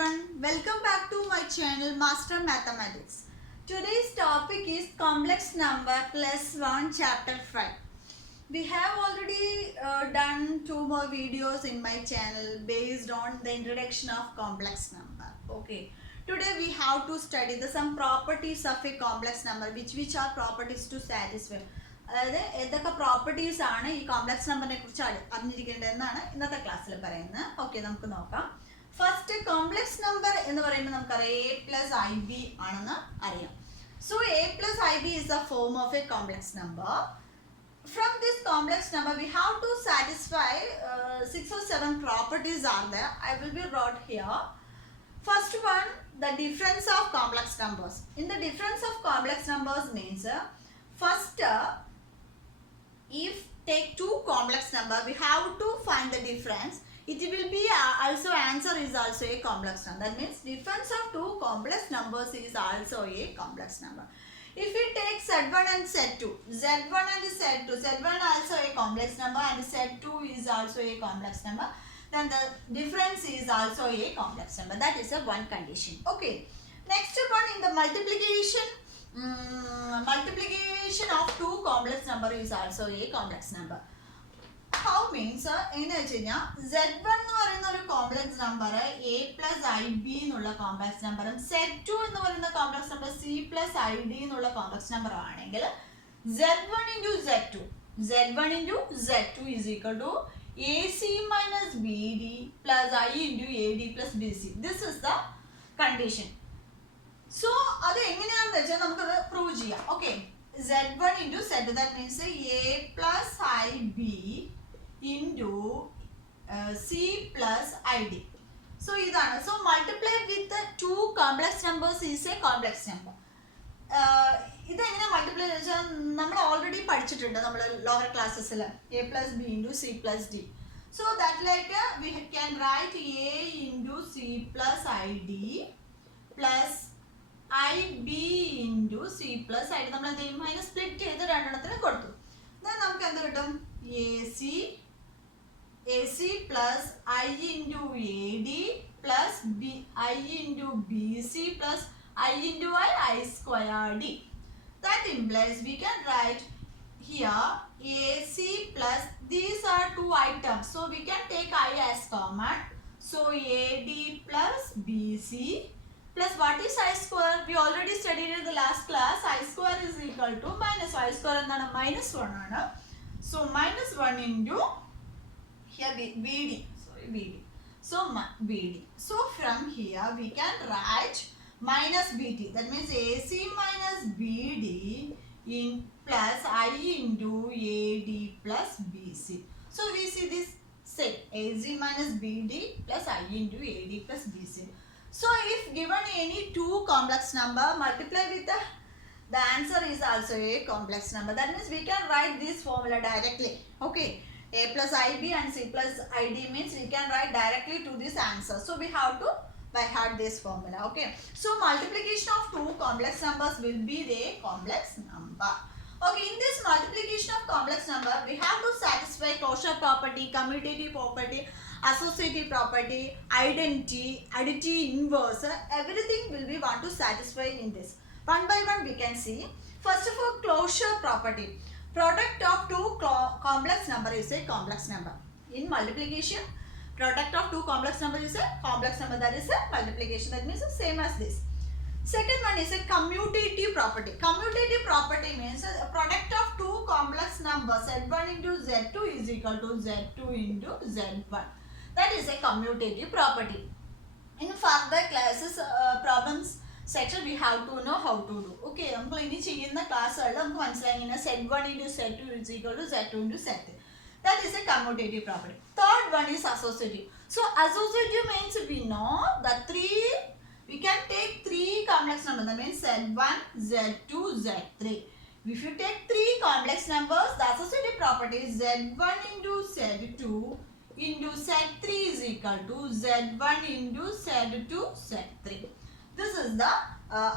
everyone, welcome back to my channel Master Mathematics. Today's topic is complex number plus 1 chapter 5. We have already done 2 more videos in my channel based on the introduction of complex number. Okay. Today we have to study some properties of a complex number which are properties to satisfy. അതായത് ഏതൊക്കെ properties ആണ് ഈ complex നമ്പറിനെ കുറിച്ച് അറിഞ്ഞിരിക്കേണ്ടതെന്നാണ് ഇന്നത്തെ ക്ലാസ്സിൽ പറയുന്നത്. Okay, നമുക്ക് നോക്കാം. ഫസ്റ്റ് കോംപ്ലക്സ് നമ്പർ എന്ന് പറയുമ്പോൾ നമുക്കറിയാം എ പ്ലസ് ഐ ബി ആണെന്ന് അറിയാം. So A plus I B is A form of A complex number. From this complex number we have to satisfy 6 or 7 properties are there. I will be wrote here. First one, the difference of complex numbers. In the difference of complex numbers means first if take 2 complex number we have to find the difference. It will be also answer is also a complex number. That means difference of 2 complex numbers is also a complex number. If we take Z1 and Z2, Z1 and Z2, Z1 also a complex number and Z2 is also a complex number, then the difference is also a complex number. That is a one condition. Okay. Next one, in the multiplication of 2 complex number is also a complex number. How means in Z1 എന്ന് പറയുന്ന ഒരു complex number A plus I B എന്നുള്ള complex നമ്പറും Z2 എന്ന് പറയുന്ന complex number C plus I D എന്നുള്ള complex number ആണെങ്കിൽ Z1 into Z2 is equal to AC minus BD plus I into AD plus BC. This is the condition. So അത് എങ്ങനെയാണെന്ന് വെച്ചാൽ നമുക്കത് പ്രൂവ് ചെയ്യാം. Okay, Z1 into Z2, that means A plus IB into C plus ID. So ഇതാണ്. So multiply with 2 complex numbers is a complex number. ഇതെങ്ങനെ multiply വെച്ചാൽ നമ്മൾ already പഠിച്ചിട്ടുണ്ട് നമ്മൾ lower ക്ലാസ്സസിൽ A plus B into C plus D. So that like we can write A into C plus ID plus IB into C plus ID. നമ്മൾ എന്ത് ചെയ്യും, അതിനെ split ചെയ്ത് രണ്ടെണ്ണത്തിന് കൊടുത്തു. then നമുക്ക് എന്ത് കിട്ടും, AC plus I into AD plus I into BC plus I into I square D. That implies we can write here AC plus, these are 2 items, so we can take I as common. So AD plus BC plus what is I square? We already studied in the last class. I square is equal to minus I square and minus 1 ആണ്. So minus 1 into here BD. So BD. So from here we can write minus BT. That means AC minus BD in plus I into AD plus BC. So we see this same AC minus BD plus I into AD plus BC. So if given any 2 complex number, multiply with the answer is also a complex number. That means we can write this formula directly. Okay, A plus IB and C plus ID means we can write directly to this answer. So we have to by heart this formula. Okay, so multiplication of 2 complex numbers will be the complex number. Okay, in this multiplication of complex number we have to satisfy closure property, commutative property, associative property, identity, additive inverse. Everything will be want to satisfy in this. One by one we can see. First of all, closure property. Product of 2 complex number is a complex number. In multiplication, product of 2 complex number is a complex number. That is a multiplication. That means the same as this. Second one is a commutative property. Commutative property means a product of 2 complex numbers Z1 into Z2 is equal to Z2 into Z1. That is a commutative property. In further classes, problems section we have to know how to do. Okay, നമ്മൾ ഇനി ചെയ്യുന്ന ക്ലാസ്സുകളിൽ നമുക്ക് മനസ്സിലായി ഇങ്ങനെ Z1 into Z2 is equal to Z2 into Z3. That is a commutative property. Third one is associative. So associative means we know the 3, we can take 3 complex numbers. That means Z1, Z2, Z3. If you take 3 complex numbers, the associative property is Z1 into Z2 into Z3 is equal to Z1 into Z2 Z3. This is the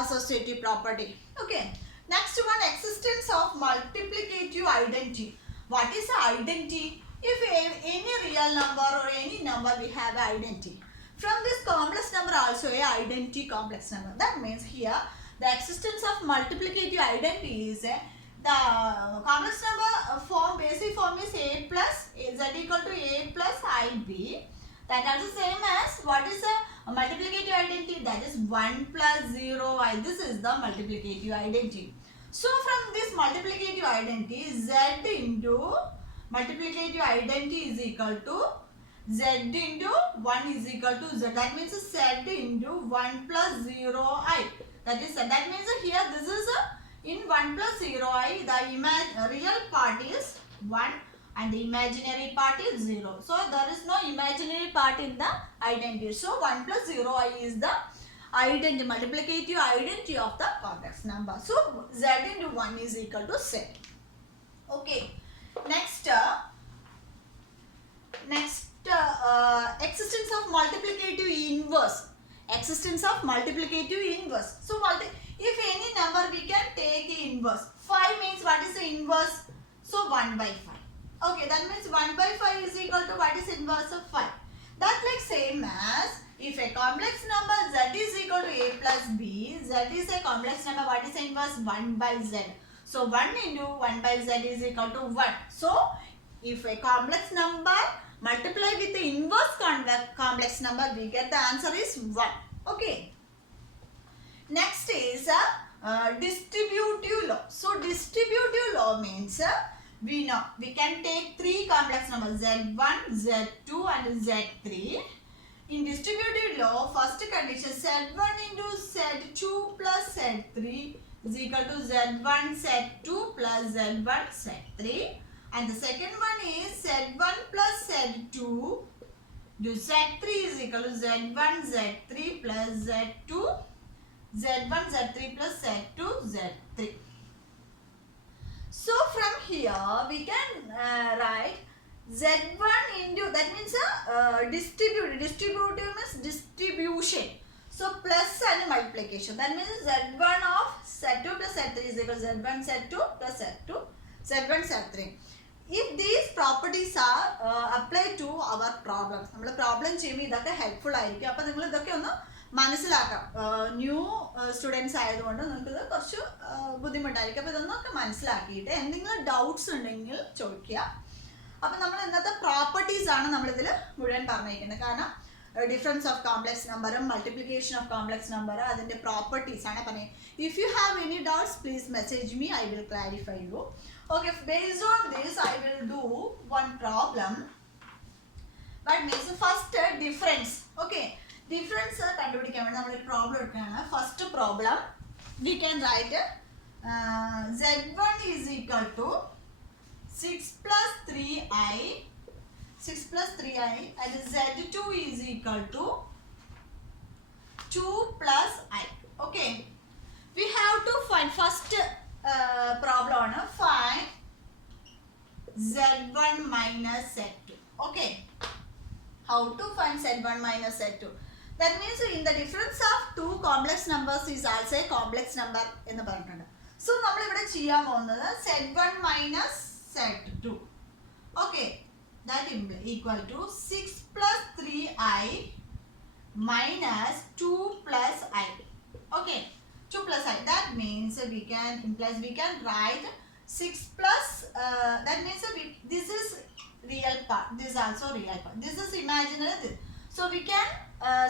associative property. Okay. Next one, existence of multiplicative identity. What is identity? If any real number or any number we have identity. From this complex number also a identity complex number. That means here the existence of multiplicative identity is the complex number form, basic form is a plus z equal to a plus ib. That also same as what is a multiplicative identity, that is 1 plus 0 I. This is the multiplicative identity. So from this multiplicative identity, z into multiplicative identity is equal to z into 1 is equal to z. That means z into 1 plus 0 I. That means here this is in 1 plus 0 I, the real part is 1 and the imaginary part is 0. So there is no imaginary part in the identity. So 1 plus 0 I is the identity, multiplicative identity of the complex number. So z into 1 is equal to z. Okay. Next existence of multiplicative inverse. Existence of multiplicative inverse. So if any number we can take inverse. 5 means what is the inverse? So 1 by 5. Okay, that means 1 by 5 is equal to what is inverse of 5. That's like same as if a complex number z is equal to a plus b, z is a complex number, what is the inverse? 1 by z. So 1 into 1 by z is equal to 1. So if a complex number multiply with the inverse complex number, we get the answer is 1. Okay. Next is distributive law. So distributive law means we know we can take 3 complex numbers z1, z2 and z3. In distributive law, first condition z1 into z2 plus z3 is equal to z1 z2 plus z1 z3. And the second one is z1 plus z2 to z3 is equal to z1 z3 plus z2 z1 z3 plus z2 z3. So from here we can write z1 into, that means distributive means distribution. So plus and multiplication. That means z1 of z2 plus z3 is equal to z1 z2 plus z2 z1 z3. If these properties are applied to our problems, നമ്മൾ problem ചെയ്യുമ്പോൾ ഇതൊക്കെ helpful ആയിരിക്കും. അപ്പോൾ നിങ്ങൾ ഇതൊക്കെ ഒന്ന് മനസ്സിലാക്കാം. New students ആയതുകൊണ്ട് നിങ്ങൾക്കിത് കുറച്ച് ബുദ്ധിമുട്ടായിരിക്കും. അപ്പോൾ ഇതൊന്നൊക്കെ മനസ്സിലാക്കിയിട്ട് എന്തെങ്കിലും ഡൗട്ട്സ് ഉണ്ടെങ്കിൽ ചോദിക്കുക. അപ്പോൾ നമ്മൾ ഇന്നത്തെ പ്രോപ്പർട്ടീസ് ആണ് നമ്മളിതിൽ മുഴുവൻ പറഞ്ഞിരിക്കുന്നത്. കാരണം ഡിഫറൻസ് ഓഫ് കോംപ്ലക്സ് നമ്പറും മൾട്ടിപ്ലിക്കേഷൻ ഓഫ് കോംപ്ലക്സ് നമ്പർ അതിൻ്റെ പ്രോപ്പർട്ടീസ് ആണ് പറഞ്ഞത്. If you have any doubts please message me, I will clarify you. Okay, based on this I will do one problem. But means first difference. Okay, difference കണ്ടുപിടിക്കാൻ വേണ്ടി നമ്മൾ ഒരു problem എടുക്കുകയാണ്. First problem we can write z1 is equal to 6 plus 3i and z2 is equal to 2 plus I. Okay, we have to find first problem on find z1 minus z2. Okay, how to find z1 minus z2? That means in the difference of two complex numbers is also a complex number എന്ന് പറഞ്ഞിട്ടുണ്ട്. So നമ്മൾ ഇവിടെ ചെയ്യാൻ പോകുന്നത് z1 minus z2. Okay, that equal to 6 plus 3i minus 2 plus I. Okay, 2 plus I. That means we can write 6 plus that means this is real part, this is also real part, this is imaginary. So we can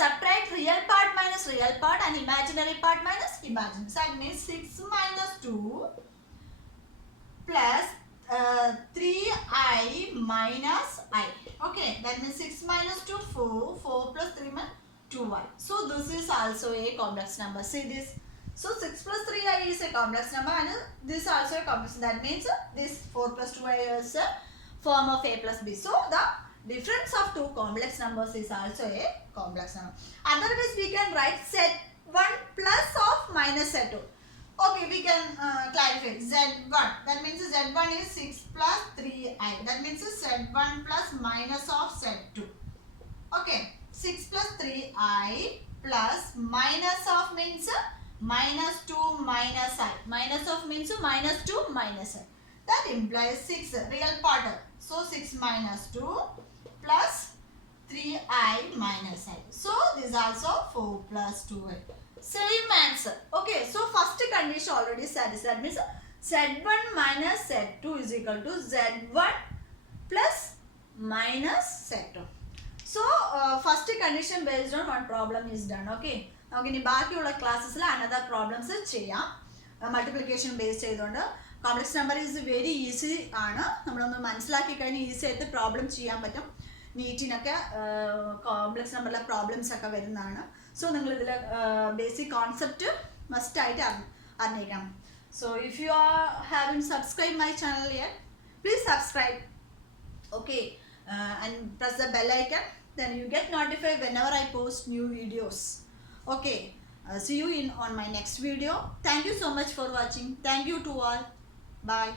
subtract real part minus real part and imaginary part minus imaginary. So that means 6 minus 2 plus 3i minus I. Okay, that means 6 minus 2 4 plus 3 minus 2y. So this is also a complex number. See this. So 6 plus 3i is a complex number and this also a complex. That means this 4 plus 2i is a form of a plus b. So the difference of two complex numbers is also a complex number. Otherwise we can write z1 plus of minus z2. Okay, we can clarify z1. That means z1 is 6 plus 3i. That means z1 plus minus of z2. Okay, 6 plus 3i plus minus of means minus 2 minus I. Minus of means minus 2 minus I. That implies 6 real part. So 6 minus 2 plus 3i minus I. So this is also 4 plus 2i. Same answer. Okay, so first condition already satisfied. That means Z1 minus Z2 is equal to Z1 plus minus Z2. So first condition based on one problem is done. Okay. നമുക്ക് ഇനി ബാക്കിയുള്ള ക്ലാസ്സസിൽ another problems ചെയ്യാം. Multiplication base ചെയ്തുകൊണ്ട് complex number is very easy ആണ്. നമ്മളൊന്ന് മനസ്സിലാക്കി കഴിഞ്ഞാൽ easy ആയിട്ട് പ്രോബ്ലം ചെയ്യാൻ പറ്റും. നീറ്റിനൊക്കെ കോംപ്ലക്സ് നമ്പറിലെ പ്രോബ്ലംസ് ഒക്കെ വരുന്നതാണ്. സോ നിങ്ങളിതിൽ ബേസിക് കോൺസെപ്റ്റ് മസ്റ്റായിട്ട് അറിഞ്ഞേക്കണം. So if you are having subscribe my channel yet, please subscribe. Okay, and press the bell icon, then you get notified whenever I post new videos. Okay, see you on my next video. Thank you so much for watching. Thank you to all. Bye.